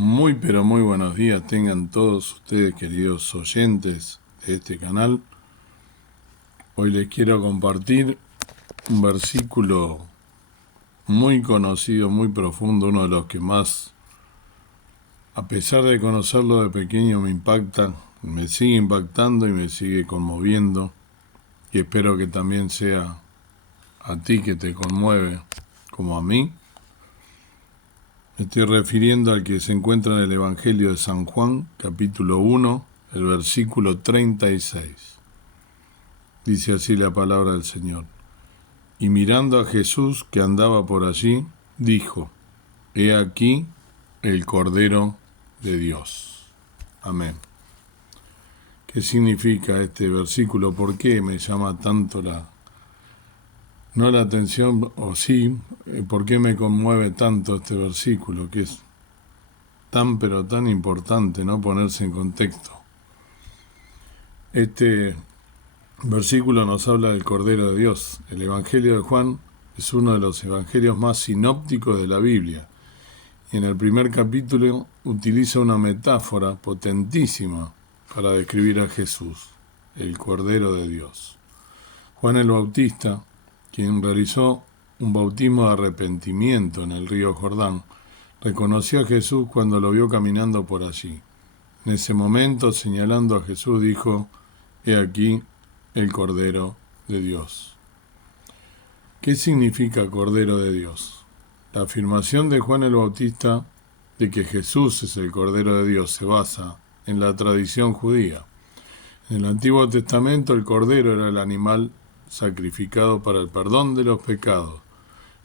Muy pero muy buenos días tengan todos ustedes, queridos oyentes de este canal. Hoy les quiero compartir un versículo muy conocido, muy profundo, uno de los que más, a pesar de conocerlo de pequeño, me impacta, me sigue impactando y me sigue conmoviendo, y espero que también sea a ti que te conmueve como a mí. Me estoy refiriendo al que se encuentra en el Evangelio de San Juan, capítulo 1, el versículo 36. Dice así la palabra del Señor. Y mirando a Jesús que andaba por allí, dijo, He aquí el Cordero de Dios. Amén. ¿Qué significa este versículo? ¿Por qué me llama tanto no la atención, o sí, por qué me conmueve tanto este versículo, que es tan pero tan importante, ¿no? Ponerse en contexto. Este versículo nos habla del Cordero de Dios. El Evangelio de Juan es uno de los evangelios más sinópticos de la Biblia. Y en el primer capítulo utiliza una metáfora potentísima para describir a Jesús, el Cordero de Dios. Juan el Bautista, quien realizó un bautismo de arrepentimiento en el río Jordán, reconoció a Jesús cuando lo vio caminando por allí. En ese momento, señalando a Jesús, dijo, He aquí el Cordero de Dios. ¿Qué significa Cordero de Dios? La afirmación de Juan el Bautista de que Jesús es el Cordero de Dios se basa en la tradición judía. En el Antiguo Testamento el Cordero era el animal sacrificado para el perdón de los pecados.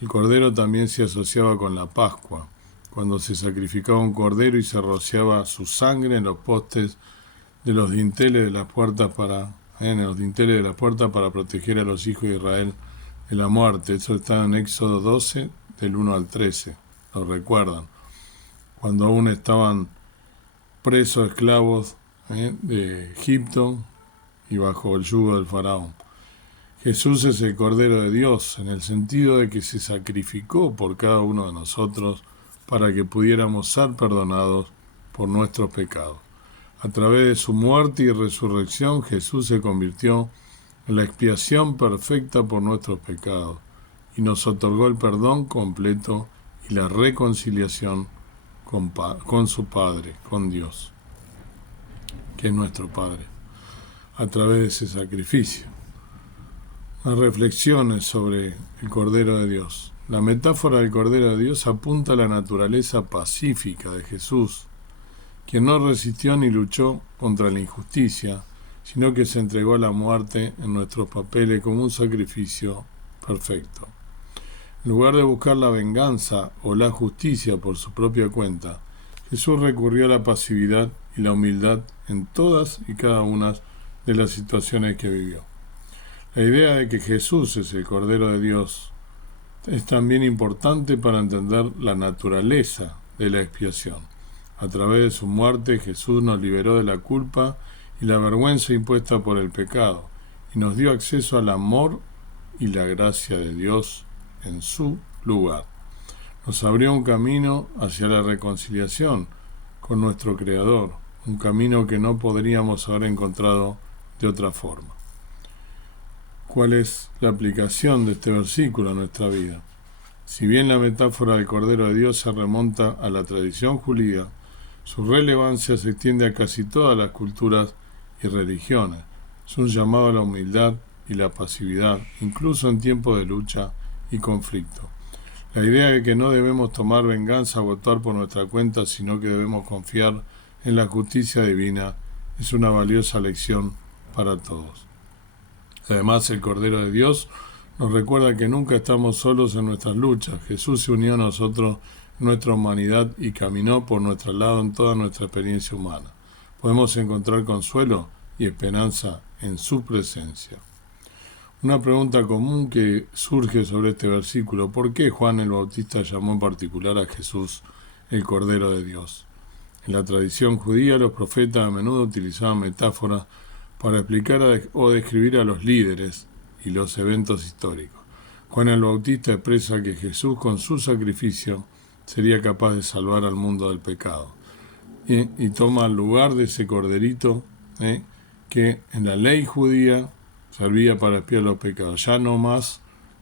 El Cordero también se asociaba con la Pascua, cuando se sacrificaba un cordero y se rociaba su sangre en los postes de los dinteles de las puertas para proteger a los hijos de Israel de la muerte. Eso está en Éxodo 12, del 1 al 13. ¿Lo recuerdan? Cuando aún estaban presos, esclavos de Egipto y bajo el yugo del faraón. Jesús es el Cordero de Dios, en el sentido de que se sacrificó por cada uno de nosotros para que pudiéramos ser perdonados por nuestros pecados. A través de su muerte y resurrección, Jesús se convirtió en la expiación perfecta por nuestros pecados y nos otorgó el perdón completo y la reconciliación con su Padre, con Dios, que es nuestro Padre, a través de ese sacrificio. Las reflexiones sobre el Cordero de Dios. La metáfora del Cordero de Dios apunta a la naturaleza pacífica de Jesús, quien no resistió ni luchó contra la injusticia, sino que se entregó a la muerte en nuestros papeles como un sacrificio perfecto. En lugar de buscar la venganza o la justicia por su propia cuenta, Jesús recurrió a la pasividad y la humildad en todas y cada una de las situaciones que vivió. La idea de que Jesús es el Cordero de Dios es también importante para entender la naturaleza de la expiación. A través de su muerte, Jesús nos liberó de la culpa y la vergüenza impuesta por el pecado y nos dio acceso al amor y la gracia de Dios en su lugar. Nos abrió un camino hacia la reconciliación con nuestro Creador, un camino que no podríamos haber encontrado de otra forma. ¿Cuál es la aplicación de este versículo a nuestra vida? Si bien la metáfora del Cordero de Dios se remonta a la tradición judía, su relevancia se extiende a casi todas las culturas y religiones. Es un llamado a la humildad y la pasividad, incluso en tiempos de lucha y conflicto. La idea de que no debemos tomar venganza o actuar por nuestra cuenta, sino que debemos confiar en la justicia divina, es una valiosa lección para todos. Además, el Cordero de Dios nos recuerda que nunca estamos solos en nuestras luchas. Jesús se unió a nosotros en nuestra humanidad y caminó por nuestro lado en toda nuestra experiencia humana. Podemos encontrar consuelo y esperanza en su presencia. Una pregunta común que surge sobre este versículo: ¿por qué Juan el Bautista llamó en particular a Jesús el Cordero de Dios? En la tradición judía, los profetas a menudo utilizaban metáforas para explicar o describir a los líderes y los eventos históricos. Juan el Bautista expresa que Jesús, con su sacrificio, sería capaz de salvar al mundo del pecado. Y toma el lugar de ese corderito que en la ley judía servía para expiar los pecados. Ya no más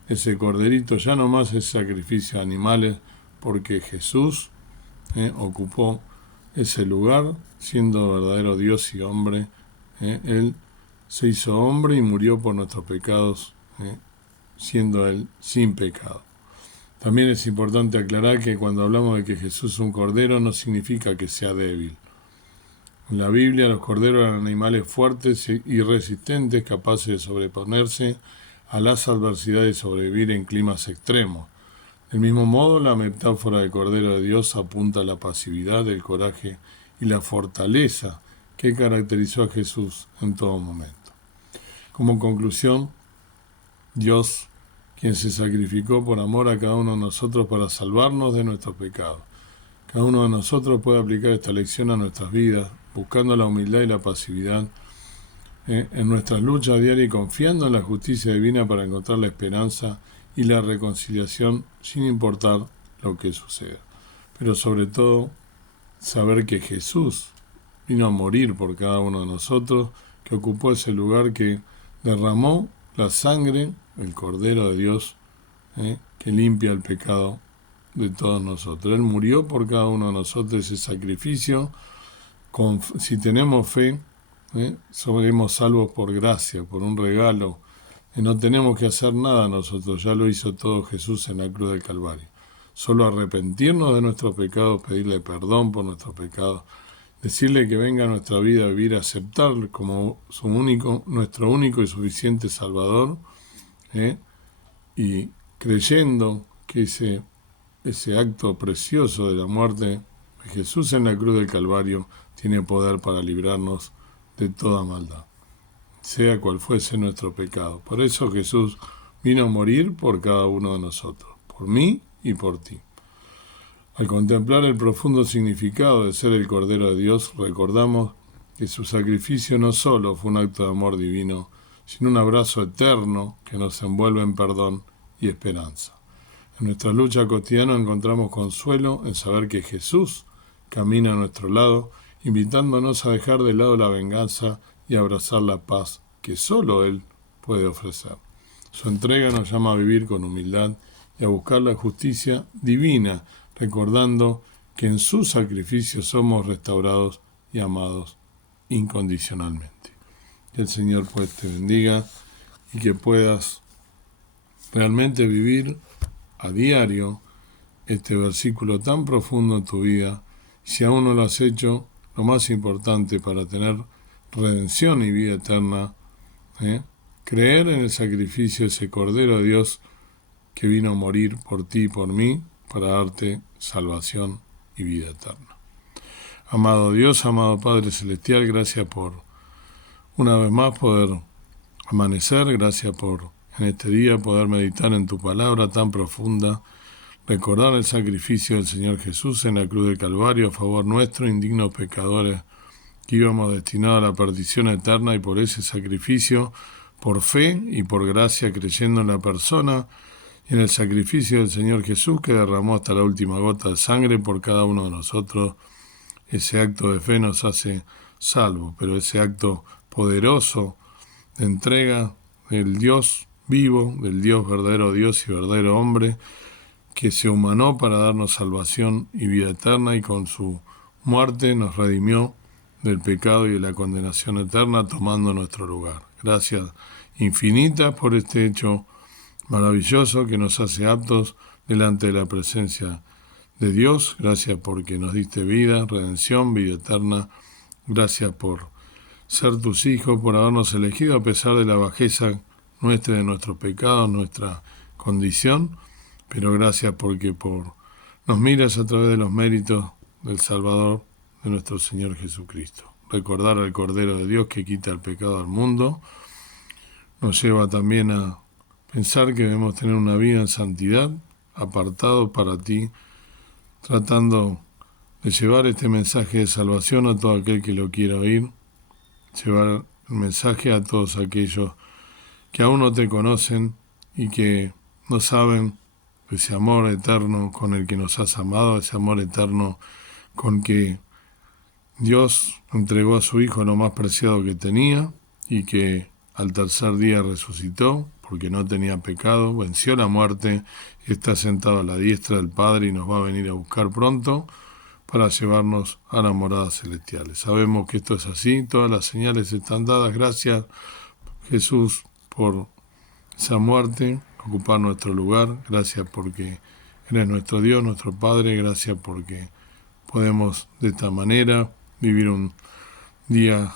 ese corderito, ya no más ese sacrificio de animales, porque Jesús ocupó ese lugar, siendo verdadero Dios y hombre. Él se hizo hombre y murió por nuestros pecados, siendo Él sin pecado. También es importante aclarar que cuando hablamos de que Jesús es un cordero, no significa que sea débil. En la Biblia, los corderos eran animales fuertes y resistentes, capaces de sobreponerse a las adversidades y sobrevivir en climas extremos. Del mismo modo, la metáfora del Cordero de Dios apunta a la pasividad, el coraje y la fortaleza que caracterizó a Jesús en todo momento. Como conclusión, Dios, quien se sacrificó por amor a cada uno de nosotros para salvarnos de nuestros pecados. Cada uno de nosotros puede aplicar esta lección a nuestras vidas, buscando la humildad y la pasividad en nuestras luchas diarias y confiando en la justicia divina para encontrar la esperanza y la reconciliación sin importar lo que suceda. Pero sobre todo, saber que Jesús vino a morir por cada uno de nosotros, que ocupó ese lugar, que derramó la sangre, el Cordero de Dios, que limpia el pecado de todos nosotros. Él murió por cada uno de nosotros, ese sacrificio. Si tenemos fe, seremos salvos por gracia, por un regalo. No tenemos que hacer nada nosotros, ya lo hizo todo Jesús en la cruz del Calvario. Solo arrepentirnos de nuestros pecados, pedirle perdón por nuestros pecados, decirle que venga a nuestra vida a vivir, aceptarle como nuestro único y suficiente Salvador, y creyendo que ese acto precioso de la muerte de Jesús en la cruz del Calvario tiene poder para librarnos de toda maldad, sea cual fuese nuestro pecado. Por eso Jesús vino a morir por cada uno de nosotros, por mí y por ti. Al contemplar el profundo significado de ser el Cordero de Dios, recordamos que su sacrificio no solo fue un acto de amor divino, sino un abrazo eterno que nos envuelve en perdón y esperanza. En nuestra lucha cotidiana encontramos consuelo en saber que Jesús camina a nuestro lado, invitándonos a dejar de lado la venganza y abrazar la paz que solo Él puede ofrecer. Su entrega nos llama a vivir con humildad y a buscar la justicia divina, recordando que en su sacrificio somos restaurados y amados incondicionalmente. Que el Señor pues te bendiga y que puedas realmente vivir a diario este versículo tan profundo en tu vida. Si aún no lo has hecho, lo más importante para tener redención y vida eterna, creer en el sacrificio de ese Cordero de Dios que vino a morir por ti y por mí para darte salvación y vida eterna. Amado Dios, amado Padre Celestial, gracias por una vez más poder amanecer, gracias por en este día poder meditar en tu palabra tan profunda, recordar el sacrificio del Señor Jesús en la cruz del Calvario a favor nuestro, indignos pecadores, que íbamos destinados a la perdición eterna, y por ese sacrificio, por fe y por gracia, creyendo en la persona y en el sacrificio del Señor Jesús, que derramó hasta la última gota de sangre por cada uno de nosotros. Ese acto de fe nos hace salvos, pero ese acto poderoso de entrega del Dios vivo, del Dios verdadero Dios y verdadero hombre, que se humanó para darnos salvación y vida eterna, y con su muerte nos redimió del pecado y de la condenación eterna, tomando nuestro lugar. Gracias infinitas por este hecho maravilloso que nos hace aptos delante de la presencia de Dios. Gracias porque nos diste vida, redención, vida eterna. Gracias por ser tus hijos, por habernos elegido a pesar de la bajeza nuestra, de nuestros pecados, nuestra condición. Pero gracias porque nos miras a través de los méritos del Salvador, de nuestro Señor Jesucristo. Recordar al Cordero de Dios que quita el pecado del mundo nos lleva también a pensar que debemos tener una vida en santidad, apartado para ti, tratando de llevar este mensaje de salvación a todo aquel que lo quiera oír, llevar el mensaje a todos aquellos que aún no te conocen y que no saben ese amor eterno con el que nos has amado, ese amor eterno con que Dios entregó a su Hijo lo más preciado que tenía y que al tercer día resucitó porque no tenía pecado, venció la muerte y está sentado a la diestra del Padre y nos va a venir a buscar pronto para llevarnos a las moradas celestiales. Sabemos que esto es así, todas las señales están dadas. Gracias, Jesús, por esa muerte, ocupar nuestro lugar. Gracias porque eres nuestro Dios, nuestro Padre. Gracias porque podemos de esta manera vivir un día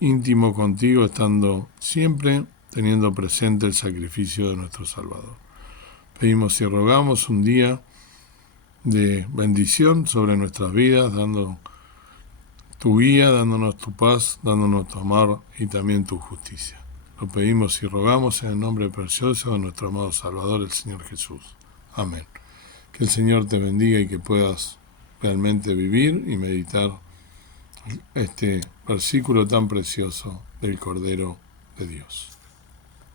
íntimo contigo, estando siempre teniendo presente el sacrificio de nuestro Salvador. Pedimos y rogamos un día de bendición sobre nuestras vidas, dando tu guía, dándonos tu paz, dándonos tu amor y también tu justicia. Lo pedimos y rogamos en el nombre precioso de nuestro amado Salvador, el Señor Jesús. Amén. Que el Señor te bendiga y que puedas realmente vivir y meditar este versículo tan precioso del Cordero de Dios.